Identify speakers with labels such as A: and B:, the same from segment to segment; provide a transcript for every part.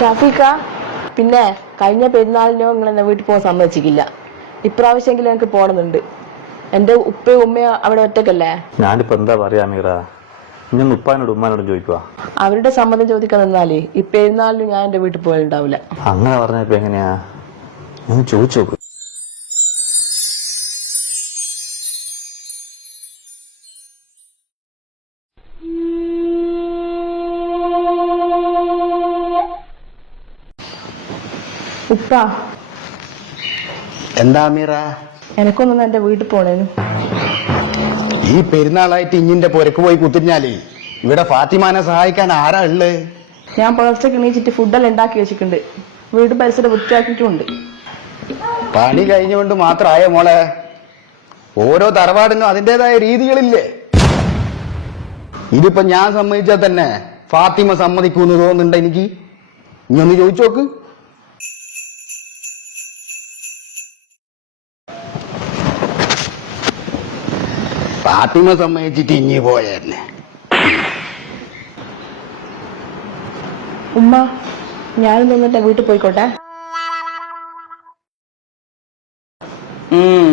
A: ഷാഫിക്ക പിന്നെ കഴിഞ്ഞ പെരുന്നാളിനോ നിങ്ങൾ എന്നെ വീട്ടിൽ പോകാൻ സമ്മതിച്ചിട്ടില്ല. ഇപ്രാവശ്യമെങ്കിലും എനിക്ക് പോകണമെന്നുണ്ട് എന്റെ ഉപ്പയും ഉമ്മയും അവിടെ ഒറ്റക്കല്ലേ?
B: ഞാനിപ്പോ എന്താ പറയാ മീറ? ഞാൻ ഉപ്പാനോട് ഉമ്മാനോടും ചോദിക്കുക
A: അവരുടെ സമ്മതം ചോദിക്കാൻ നിന്നാലേ ഈ പെരുന്നാളിന് ഞാൻ എന്റെ വീട്ടിൽ പോയിട്ടുണ്ടാവില്ല
B: അങ്ങനെ പറഞ്ഞപ്പോ എങ്ങനെയാ? ഞാൻ ചോദിച്ചു നോക്ക്.
A: ഉപ്പ.
C: എന്താ മീറ
A: എനക്കൊന്നും എന്റെ വീട്ടിൽ പോണേനു.
C: ഈ പെരുന്നാളായിട്ട് ഇഞ്ഞിന്റെ പുരക്ക് പോയി കുത്തിരിഞ്ഞാലേ ഇവിടെ ഫാത്തിമാനെ സഹായിക്കാൻ ആരാ ഉള്ളത്
A: ഞാൻ പുലർച്ചയ്ക്ക് എണീച്ചിട്ട് ഫുഡെല്ലാം ഉണ്ടാക്കി വെച്ചിട്ടുണ്ട്. വീട് പരിസരം വൃത്തിയാക്കിയിട്ടുണ്ട്.
C: പണി കഴിഞ്ഞുകൊണ്ട് മാത്രമായ മോളെ? ഓരോ തറവാടിനും അതിന്റെതായ രീതികളില്ലേ? ഇതിപ്പോ ഞാൻ സമ്മതിച്ചാൽ തന്നെ ഫാത്തിമ സമ്മതിക്കൂന്ന് തോന്നുന്നുണ്ട് എനിക്ക്? ഇനി ഒന്ന് ചോദിച്ചു നോക്ക്. ഫാത്തിമ സമ്മതിച്ചിട്ട് ഇഞ്ഞി പോയെന്നെ
A: ഉമ്മ ഞാനും നിന്നിട്ട് വീട്ടിൽ പോയിക്കോട്ടെ?
D: ഉം.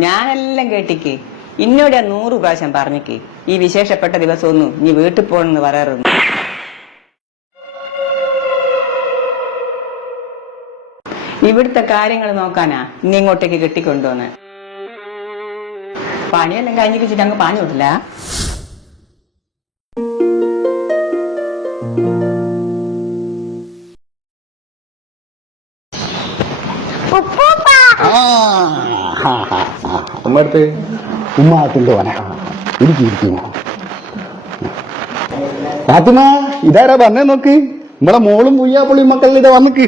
D: ഞാനെല്ലാം കേട്ടിക്ക്. ഇന്നോട് ഞാൻ നൂറ് പ്രാവശ്യം പറഞ്ഞിക്ക്. ഈ വിശേഷപ്പെട്ട ദിവസമൊന്നും നീ വീട്ടിൽ പോകണമെന്ന് പറയാറുണ്ട് ഇവിടുത്തെ കാര്യങ്ങൾ നോക്കാനാ ഇനി ഇങ്ങോട്ടേക്ക് കെട്ടിക്കൊണ്ടുവന്ന്. പണിയെല്ലാം കഴിഞ്ഞിട്ട് വെച്ചിട്ട് അങ്ങ് പാഞ്ഞു വിടില്ല
C: ഉമ്മടുത്ത് ഉമ്മാത്തിന്റെ ഓന ഇരിക്കും ഇരിക്കുമോ ഫാത്തിമ ഇതാരാ വന്നേ നോക്ക്? നമ്മളെ മോളും പുയ്യാപ്പുള്ളിയും മക്കളിൽ ഇതാ വന്നിക്ക്.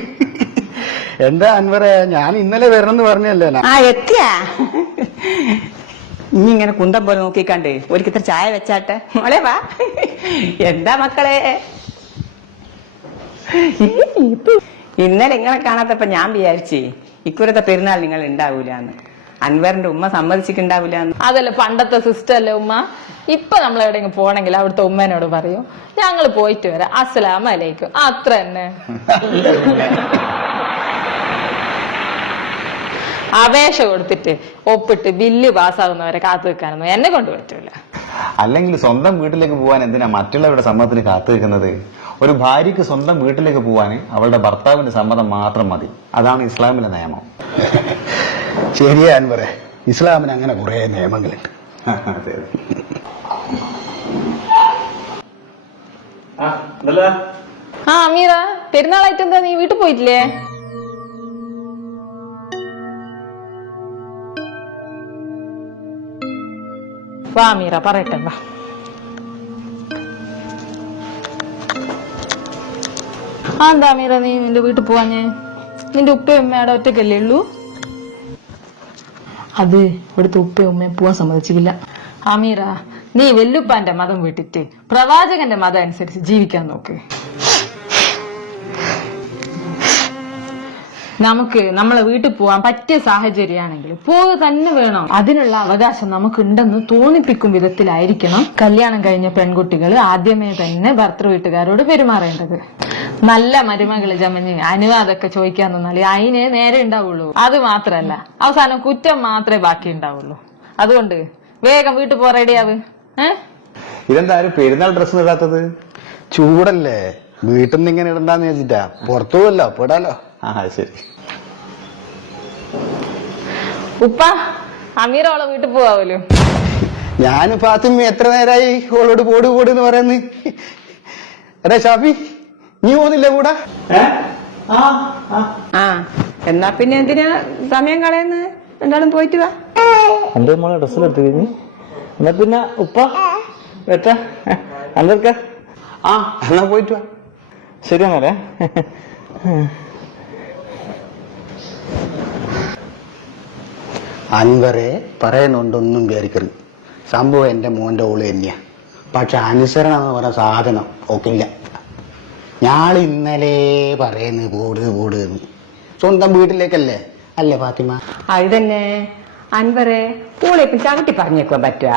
C: എന്താ അൻവറെ ഞാൻ ഇന്നലെ വരണെന്ന് പറഞ്ഞല്ലേ
D: ആ എത്തിയാ. ഇനി ഇങ്ങനെ കുന്തം പോലെ നോക്കിക്കണ്ട് ഒരിക്കൽ ചായ വെച്ചാട്ടെ. മോളെ വാ. എന്താ മക്കളെ? ഇന്നലെ ഇങ്ങളെ കാണാത്തപ്പ ഞാൻ വിചാരിച്ചേ ഇക്കുറത്തെ പെരുന്നാൾ നിങ്ങൾ ഉണ്ടാവൂലെന്ന് അൻവറിന്റെ ഉമ്മ സമ്മതിച്ചിട്ടുണ്ടാവില്ല
E: അതല്ല പണ്ടത്തെ സിസ്റ്റർ അല്ലേ ഉമ്മ? ഇപ്പൊ നമ്മൾ എവിടെയെങ്കിലും പോണെങ്കിൽ അവിടുത്തെ ഉമ്മേനോട് പറയൂ. ഞങ്ങൾ പോയിട്ട് വരാം. അസ്സലാമലേക്കും അത്ര തന്നെ അപേക്ഷ കൊടുത്തിട്ട് ഒപ്പിട്ട് ബില്ല് പാസ്സാകുന്നവരെ കാത്തു വെക്കാനൊന്നും എന്നെ കൊണ്ട് പറ്റൂല.
F: അല്ലെങ്കിൽ സ്വന്തം വീട്ടിലേക്ക് പോകാൻ എന്തിനാ മറ്റുള്ളവരുടെ സമ്മതത്തിന് കാത്തു വെക്കുന്നത് ഒരു ഭാര്യക്ക് സ്വന്തം വീട്ടിലേക്ക് പോകാൻ അവളുടെ ഭർത്താവിന്റെ സമ്മതം മാത്രം മതി. അതാണ് ഇസ്ലാമിലെ നിയമം.
C: ശരിയാൻ അൻവറെ. ഇസ്ലാമിന് അങ്ങനെ കുറെ നിയമങ്ങളുണ്ട്.
F: അതെ അതെ.
E: ആ അമീറ പെരുന്നാളായിട്ട് എന്താ നീ വീട്ടിൽ പോയിട്ടില്ലേ? വാ മീറ പറയട്ടെ വാ. ആ എന്താ മീറ നീ നിന്റെ വീട്ടിൽ പോവാഞ്ഞേ? നിന്റെ ഉപ്പയും ഉമ്മയുടെ ഒറ്റക്കല്ലേ ഉള്ളൂ?
A: അത് ഇവിടുത്തെ ഉപ്പയും ഉമ്മയും പോവാൻ സമ്മതിച്ചില്ല
E: അമീറ നീ വെല്ലുപ്പാന്റെ മതം വിട്ടിട്ട് പ്രവാചകന്റെ മതം അനുസരിച്ച് ജീവിക്കാൻ നോക്ക്. നമുക്ക് നമ്മളെ വീട്ടിൽ പോവാൻ പറ്റിയ സാഹചര്യമാണെങ്കിൽ പോവുക തന്നെ വേണം. അതിനുള്ള അവകാശം നമുക്ക് ഉണ്ടെന്ന് തോന്നിപ്പിക്കും വിധത്തിലായിരിക്കണം കല്യാണം കഴിഞ്ഞ പെൺകുട്ടികൾ ആദ്യമേ തന്നെ ഭർത്തൃ വീട്ടുകാരോട് പെരുമാറേണ്ടത്. നല്ല മരുമകൾ ചമഞ്ഞ് അനുവാദമൊക്കെ ചോദിക്കാൻ നിന്നാൽ അതിനെ നേരെ ഉണ്ടാവുള്ളൂ. അത് മാത്രല്ല അവസാനം കുറ്റം മാത്രമേ ബാക്കി ഉണ്ടാവുള്ളൂ. അതുകൊണ്ട് വേഗം വീട്ടിൽ പോ റെഡിയാവ് ഏഹ്
F: ഇതെന്താ പെരുന്നാൾ ഡ്രസ്സ് ഇടാത്തത്?
C: ചൂടല്ലേ. വീട്ടിൽ നിന്ന് ഇങ്ങനെ ഇടണ്ടാന്ന് വെച്ചിട്ടാ പുറത്തു പോവല്ലോ പെടാലോ.
F: ആ ശരി.
E: ഉപ്പ അമീർ അവളെ വീട്ടിൽ പോവാമല്ലോ
C: ഞാൻ ഫാത്തിമ എത്ര നേരായി ഓളോട് പോട് പോട് എന്ന് പറയുന്നു? എടാ ഷാഫി നീ പോകുന്നില്ല കൂടെ?
D: ആ എന്നാ പിന്നെ എന്തിനാ സമയം കളയുന്നത് എന്തായാലും പോയിട്ട് വാ.
B: എന്റെ മോളെ ഡ്രസ്സിലെടുത്ത് കഴിഞ്ഞ്. എന്നാ പിന്നെ ഉപ്പ വെറ്റ അല്ലക്ക
C: ആ എന്നാ പോയിട്ട് വാ.
B: ശരി എന്നാലേ.
C: അൻവറെ പറയുന്നുണ്ടൊന്നും വിചാരിക്കരുത്. സംഭവം എന്റെ മോന്റെ ഓൾ തന്നെയാണ് പക്ഷെ അനുസരണം എന്ന് പറഞ്ഞ സാധനം ഒക്കില്ല. ഞാൾ ഇന്നലെ പറയുന്നത് പോട് പോട് സ്വന്തം വീട്ടിലേക്കല്ലേ? അല്ലേ ഫാത്തിമ?
D: അത് തന്നെ അൻവറെ ഓളെ ചവിട്ടി പറഞ്ഞേക്കുവാൻ പറ്റുക